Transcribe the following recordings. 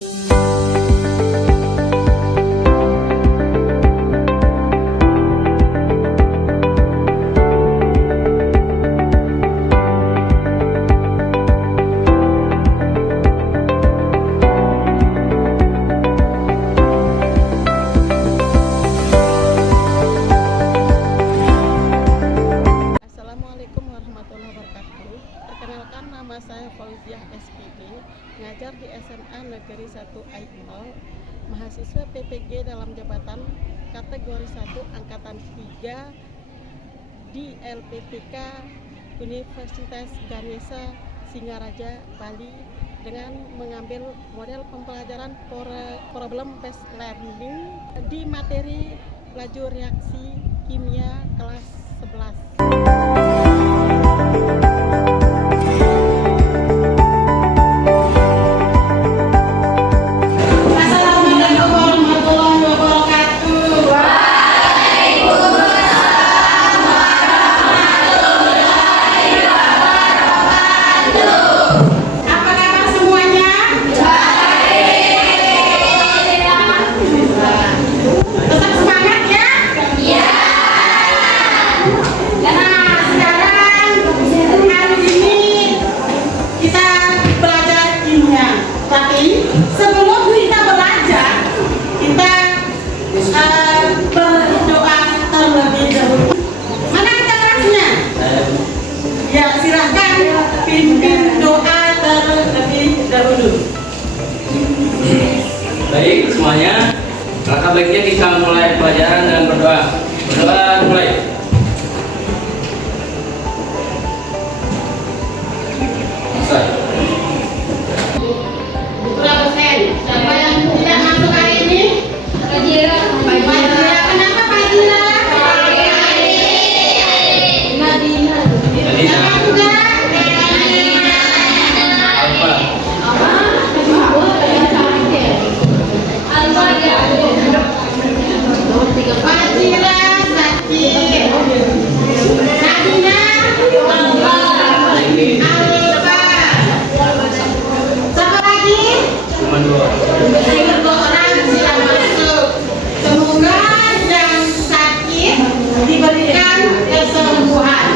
Assalamualaikum warahmatullahi wabarakatuh. Perkenalkan, nama saya Fauziah SPD, ngajar di SMA Negeri 1 Aikmal, mahasiswa PPG dalam jabatan kategori 1 angkatan 3 di LPPK Universitas Ganesha Singaraja, Bali, dengan mengambil model pembelajaran problem based learning di materi laju reaksi kimia kelas 11. Sebelum kita belajar, kita berdoa terlebih dahulu. Mana caranya? Ya, silahkan pimpin doa terlebih dahulu. Baik semuanya, maka baiknya kita mulai pelajaran dengan berdoa. Berdoa mulai. Selesai. Siapa yang tidak masuk hari ini? Fajira. Kenapa Fajira? Madina. Siapa juga? Apa? Fajira, Sakit. Nadina. Alfa. Siapa lagi? Cuma dua. Orang sudah masuk. Semoga yang sakit diberikan kesembuhan.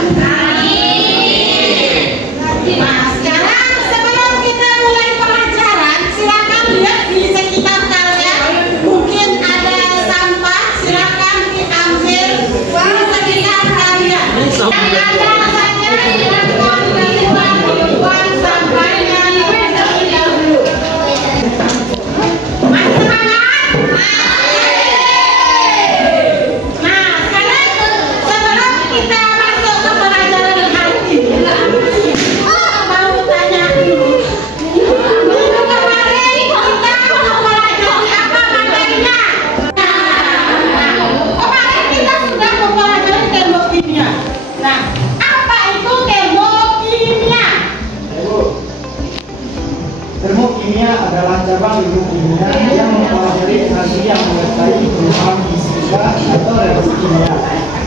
Nah, sekarang sebelum kita mulai pelajaran, silakan lihat di sekitar kalian. Mungkin ada sampah, silakan diambil di sekitar kalian. Yang ada saja silakan dibuang sampahnya terlebih dahulu. Masih semangat? Nah, sekarang sebelum kita masuk ke pelajaran hari ini, mau tanya dulu. Minggu kemarin kita mempelajari apa materinya? Kemarin kita sudah mempelajari termokimia. Nah, apa itu termokimia? Termokimia adalah cabang ilmu kimia yang mempelajari energi yang menyertai perubahan fisika atau reaksi kimia.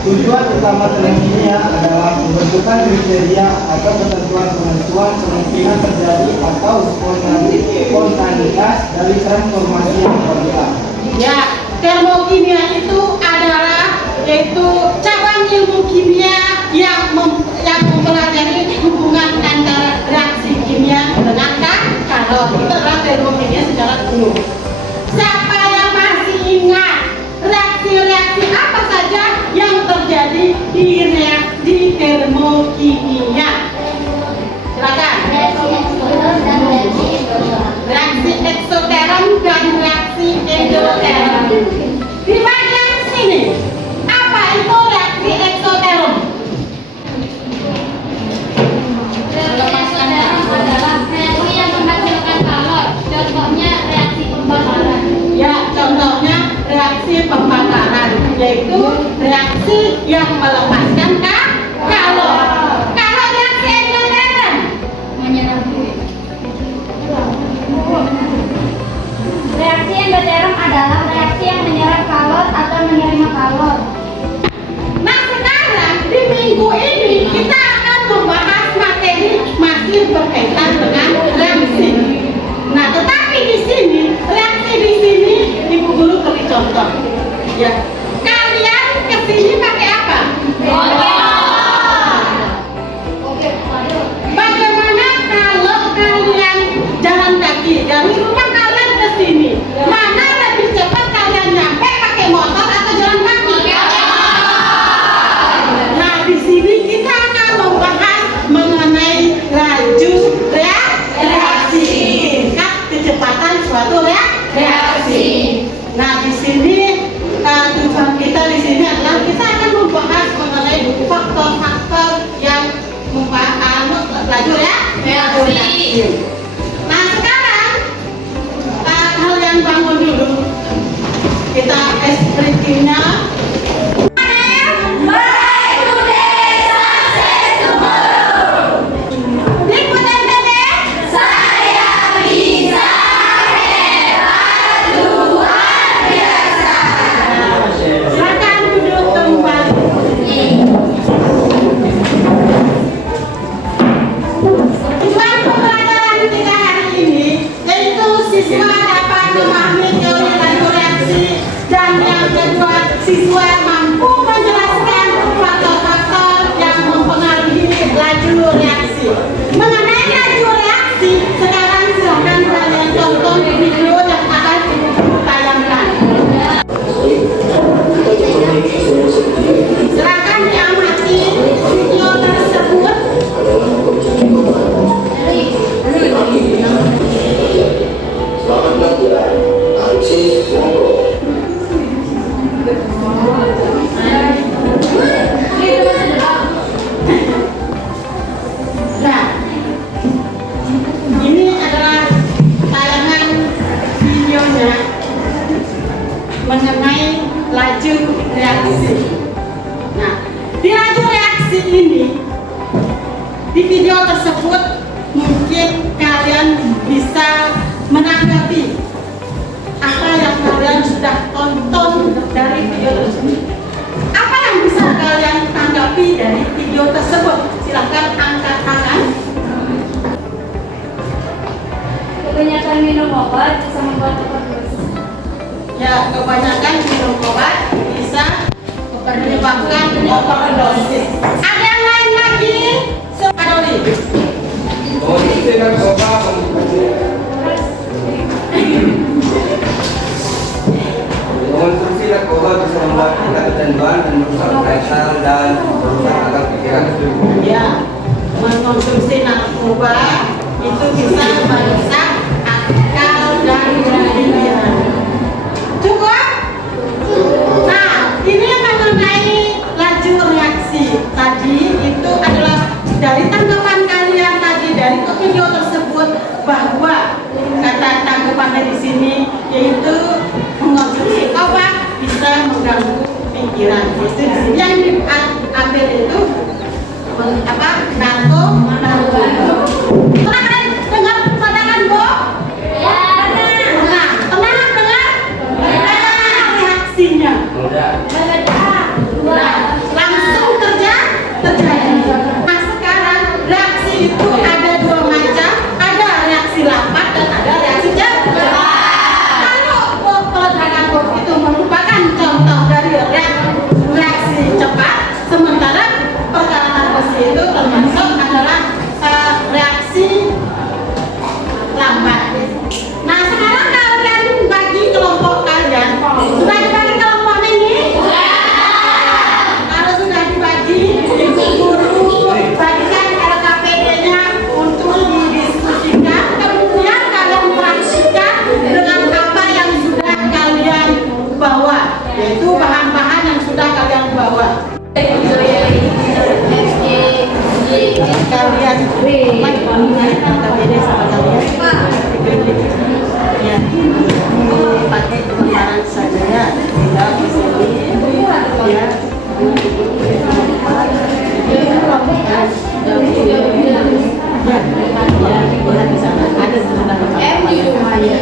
Tujuan utama termokimia adalah pembentukan kriteria atau ketentuan penentuan kemungkinan terjadi atau spontanitas dari transformasi yang berbeda. Ya, termokimia itu adalah cabang ilmu kimia yang mempelajari hubungan antara reaksi kimia dengan kalor. Itu adalah termokimia secara umum. Siapa yang masih ingat reaksi-reaksi apa saja yang terjadi di termokimia? Silakan. Reaksi eksoterm dan reaksi endoterm. Di bagian sini, apa itu reaksi eksoterm? Ya, contohnya reaksi pembakaran, yaitu reaksi yang melepaskan kalor. Kalau reaksi endoterm reaksi endoterm adalah reaksi yang menyerap kalor atau menerima kalor. Nah, sekarang di minggu ini kita akan membahas materi masih berkaitan dengan reaksi. Nah, tetapi di sini reaksi. Nah sekarang kalian bangun dulu. Kita ekspresinya. Silakan duduk kembali. Tujuan pembelajaran kita hari ini yaitu siswa dapat memahami teori laju reaksi, dan yang kedua siswa mampu menjelaskan faktor-faktor yang mempengaruhi laju reaksi. Mengenai laju reaksi, sekarang silakan kalian tonton video yang akan ibu tayangkan. Silakan diamati video tersebut. Nah, ini adalah tayangan videonya mengenai laju reaksi. Nah, di laju reaksi ini, di video tersebut mungkin kalian bisa menanggapi apa yang kalian sudah tonton dari video tersebut. Apa yang bisa kalian tanggapi dari video tersebut? Silahkan angkat tangan. Kebanyakan minum obat bisa membuat obat dosis. Ya, kebanyakan minum obat bisa menyebabkan overdosis. Ada yang lain lagi? Sekadoli. Mengonsumsi narkoba bisa membuat kita kecanduan dan merusak mental dan merusak akal pikiran. Ya, mengonsumsi narkoba itu bisa merusak akal dan pikiran. Cukup? Nah, ini mengenai laju reaksi. Tadi itu adalah dari tanggapan kalian tadi dari video tersebut, bahwa kata tanggapannya di sini yaitu mengonsumsi obat bisa mengganggu pikiran. Itu yang diambil itu narkoba. Tenang, dengar pertanyaan Bu? Ya. Nah, tenang, dengar. Reaksinya. Nah, langsung terjadi. Nah, sekarang reaksi itu ada dua macam, ada reaksi lambat dan ada reaksi cepat. Kalau peledakan bom itu merupakan contoh dari reaksi cepat, sementara perkataan besi itu termasuk adalah reaksi lambat. Nah, sekarang kalian bagi kelompok kalian. Sudah dibagi kelompok ini? Kalau sudah dibagi, ibu guru bagikan LKPD-nya untuk didiskusikan. Kemudian kalian praktikkan dengan apa yang sudah kalian bawa, yaitu bahan-bahan yang sudah kalian bawa. Kalian LKPD sama kalian. Ya, pakai lembaran saja ya, tinggal di sini ya. Ada di rumah ya.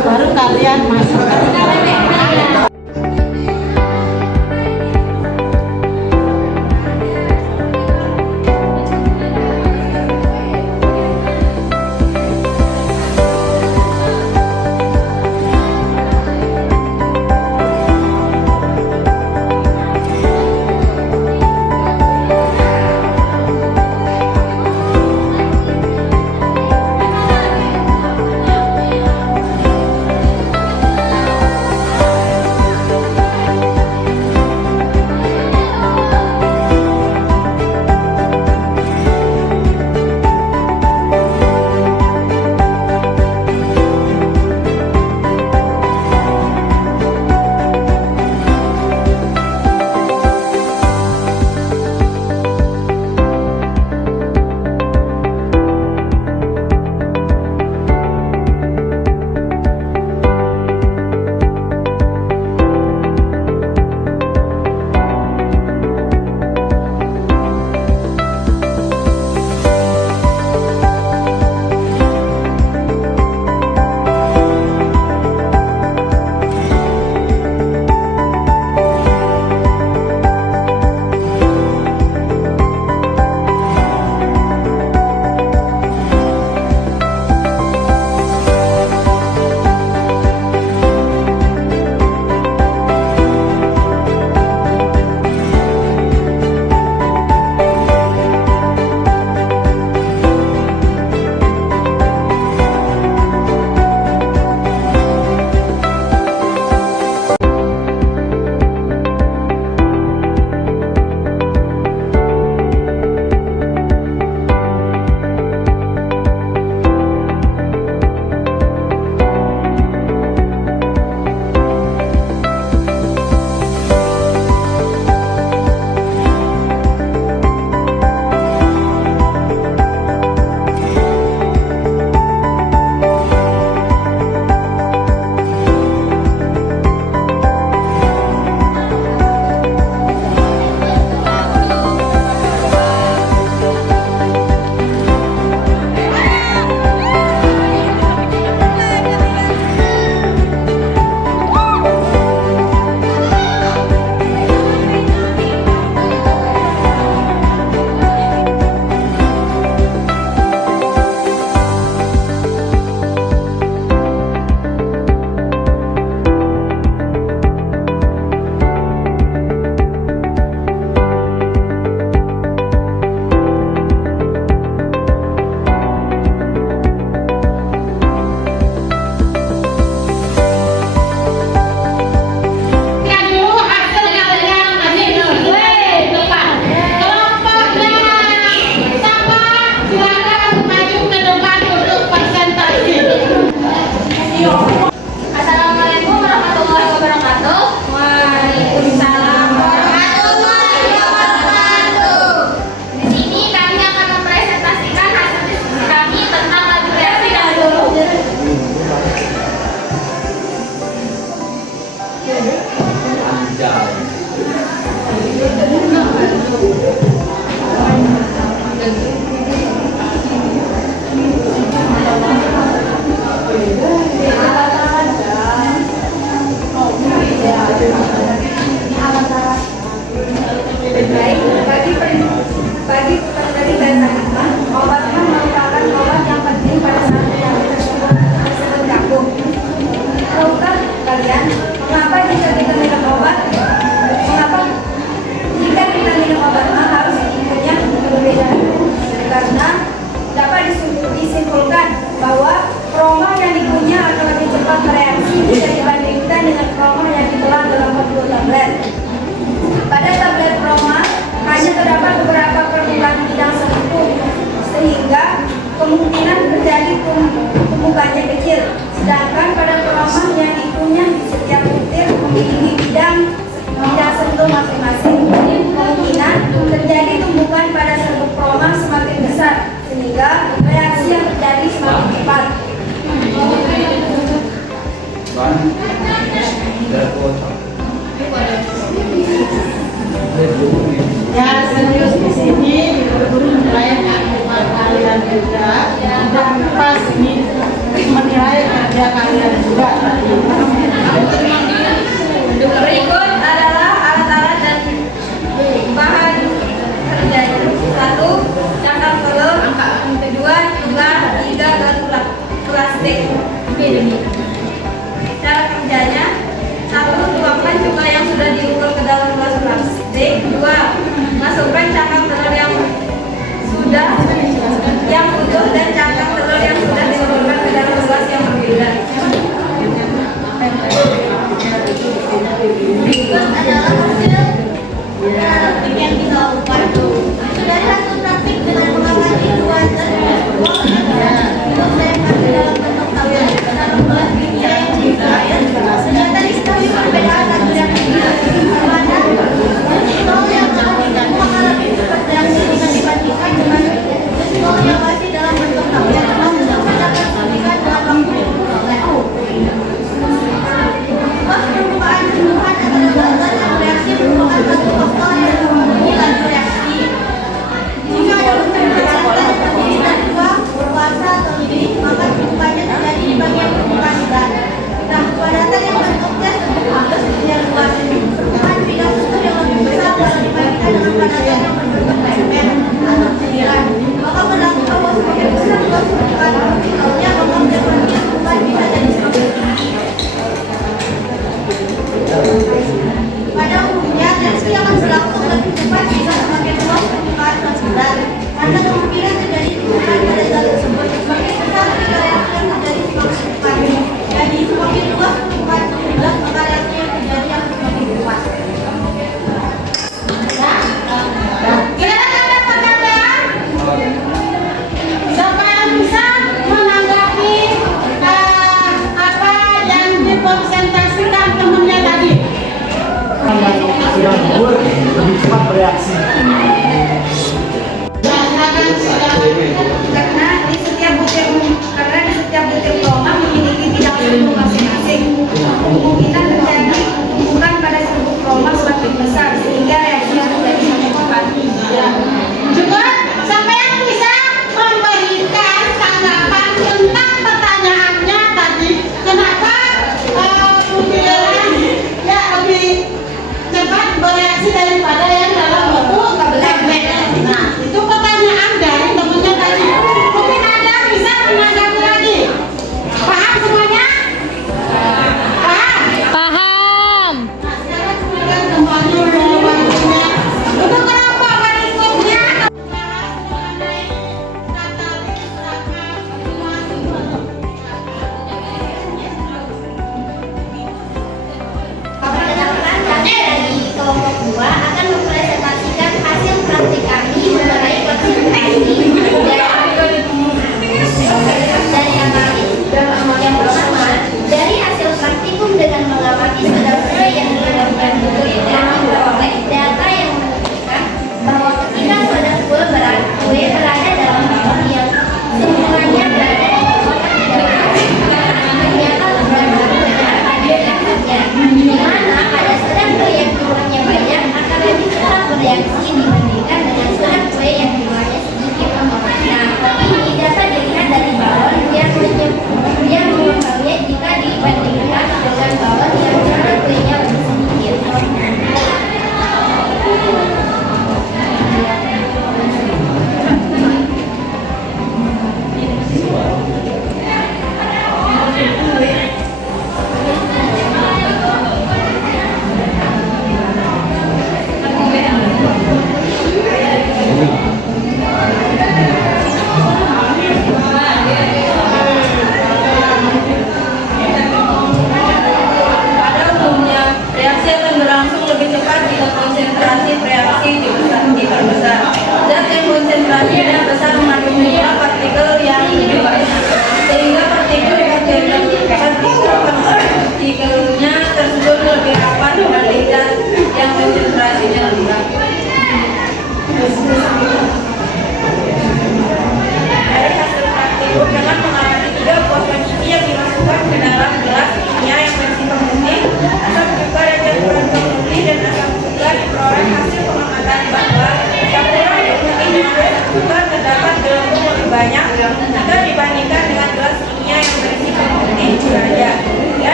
baru kalian masukkan. Sedangkan pada perumahan yang dikunyah di setiap butir memiliki bidang sentuh masing-masing. Kemungkinan terjadi tumbukan pada serbuk perumahan semakin besar sehingga reaksi yang terjadi semakin cepat. Ya, serius di sini guru menilai keaktifan kalian juga dan pas ini menilai kerja kepada kalian juga. Berikut adalah alat-alat dan bahan kerjanya. 1. Cangkang telur. 2. Jumlah 3. Galon plastik. Cara kerjanya: 1. Tuangkan jumlah yang sudah diukur ke dalam gelas plastik. 2. Masukkan cangkang telur yang utuh dan cangkang telur yang sudah diukurkan ke dalam gelas yang berbeda. Berikut adalah hasil praktik yang dilakukan. Dari hasil praktik dengan mengamati 2 zat diselipkan ke dalam bentuk tablet ke dalam gelas kimia yang diisi air. Ternyata diketahui perbedaan hasil reaksi di mana glikol yang telah ditemukan mengalami bereaksi dengan dibandingkan dengan glikol yang masih dalam bentuk tablet langsung mendapat suntikan dalam waktu 20 menit. Pos permukaan sentuhan antara zat-zat yang bereaksi merupakan satu faktor yang menghubungi laju reaksi. Jika ada unsur zat yang terdiri dari 2 berkuasa atau lebih, maka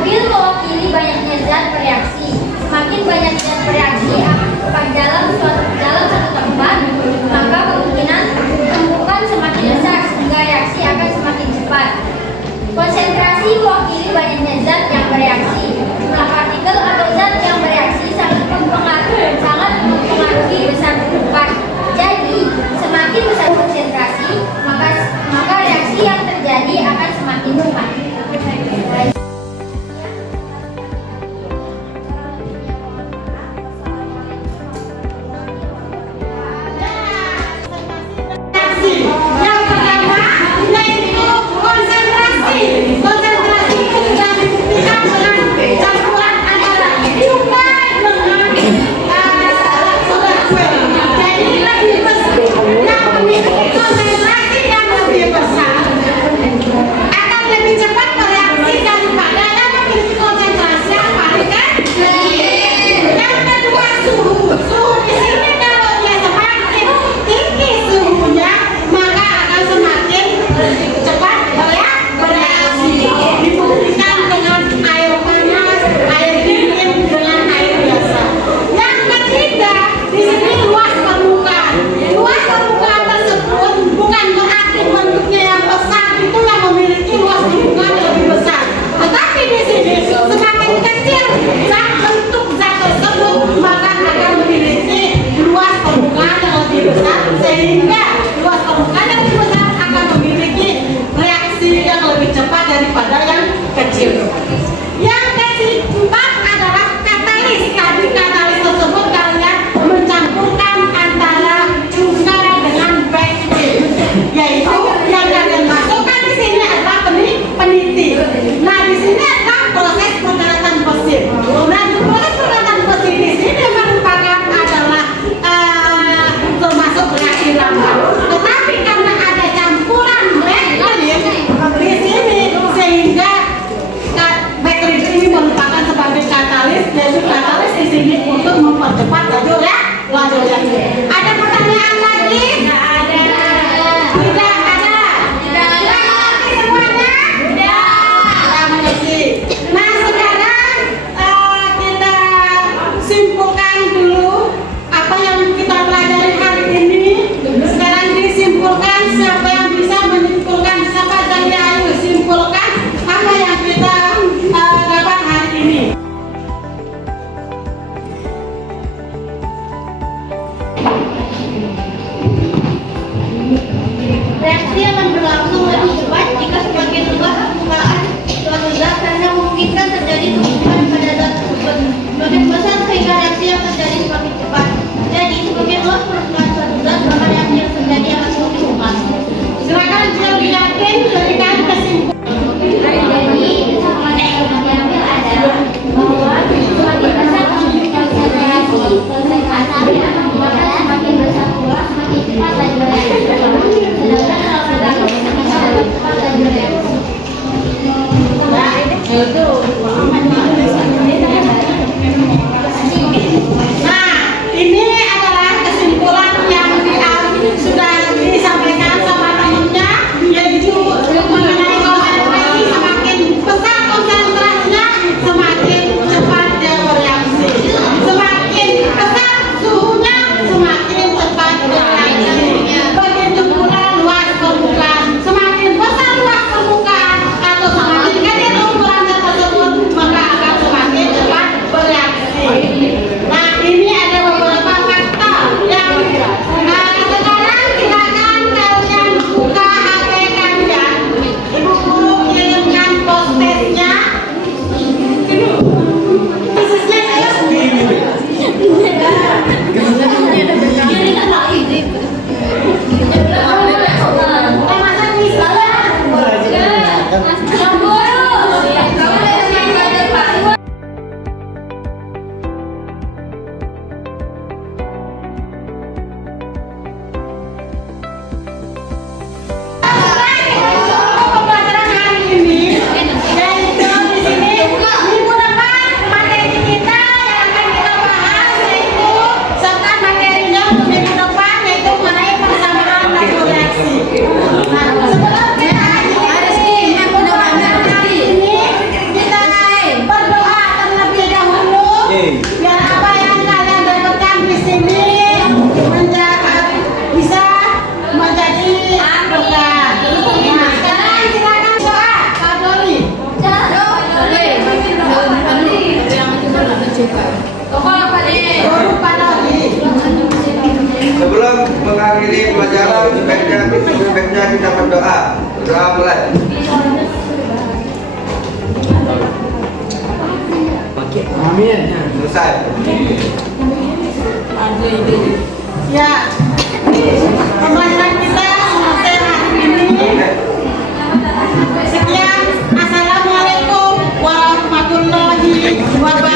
Mobil mewakili banyaknya zat bereaksi. Semakin banyak zat bereaksi dalam satu tempat, maka kemungkinan tumbukan semakin besar sehingga reaksi akan semakin cepat. Konsentrasi mewakili banyaknya zat yang bereaksi. Jumlah partikel atau zat yang bereaksi sangat mempengaruhi besar tumpukan. Jadi, semakin besar konsentrasi, maka reaksi yang terjadi akan semakin cepat. Yang pertama yaitu konsentrasi. Konsentrasi itu juga dibuktikan dengan campuran antara cukai dengan soda kue. Jadi lebih besar yang memiliki konsentrasi yang lebih besar akan lebih cepat bereaksi daripada yang memiliki konsentrasi yang paling kecil. Yang kedua suhu. Suhu di sini kalau dia semakin tinggi suhunya maka akan semakin cepat bereaksi. Dibuktikan dengan air panas, air dingin dengan air biasa. Yang ketiga, di sini luas permukaan. Luas permukaan tersebut bukan berarti bentuknya yang besar itu yang memiliki luas permukaan yang lebih besar. Tetapi di sini semakin kecil bentuk zat tersebut maka akan memiliki luas permukaan yang lebih besar, sehingga luas permukaan yang lebih besar akan memiliki reaksi yang lebih cepat daripada yang kecil. Yang keempat adalah katalis. Tadi katalis tersebut kalian mencampurkan antara cukai dengan baking, yaitu yang kalian masukkan di sini adalah peniti. Nah, di sini adalah proses pengangkatan mesin. Nah, proses pengangkatan mesin di sini merupakan adalah termasuk reaksi lambat. mengakhiri pelajaran, sebaiknya kita berdoa. Berdoa mulai. Amin. Selesai. Ya, pembelajaran kita selesai hari ini. Sekian, assalamualaikum warahmatullahi wabarakatuh.